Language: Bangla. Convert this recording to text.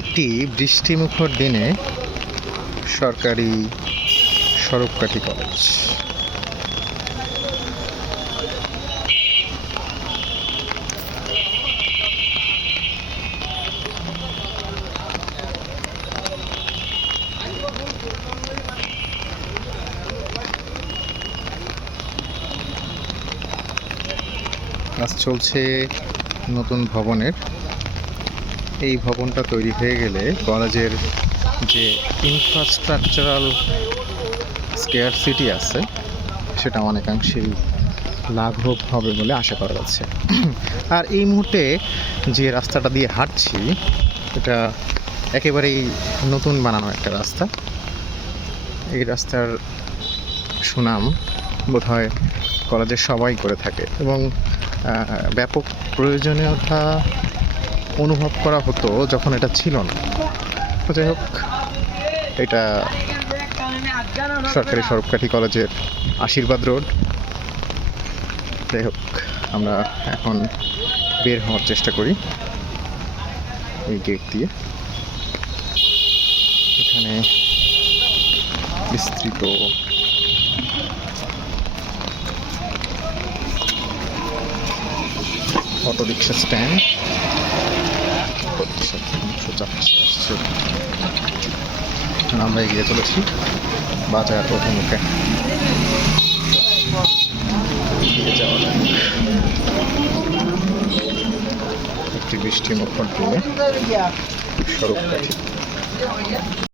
একটি বৃষ্টিমুখর দিনে সরকারি স্বরূপকাঠি কলেজ। কাজ চলছে নতুন ভবনের। এই ভবনটা তৈরি হয়ে গেলে কলেজের যে ইনফ্রাস্ট্রাকচারাল স্কেয়ারসিটি আছে সেটা অনেকাংশেই লাঘব হবে বলে আশা করা যাচ্ছে। আর এই মুহূর্তে যে রাস্তাটা দিয়ে হাঁটছি এটা একেবারেই নতুন বানানো একটা রাস্তা। এই রাস্তার সুনাম বোধহয় কলেজের সবাই করে থাকে এবং ব্যাপক প্রয়োজনীয়তা অনুভব করা হতো যখন এটা ছিল না। তো যাই হোক, এটা সরকারি স্বরূপকাঠি কলেজের আশীর্বাদ রোড। যাই হোক, আমরা এখন বের হওয়ার চেষ্টা করি এই গেট দিয়ে। এখানে বিস্তৃত অটোরিক্সা স্ট্যান্ড, আসছে। আমরা এগিয়ে চলেছি বাজার অভিমুখে। যাওয়া যাক। একটি বৃষ্টিমুখর দিনে স্বরূপকাঠি।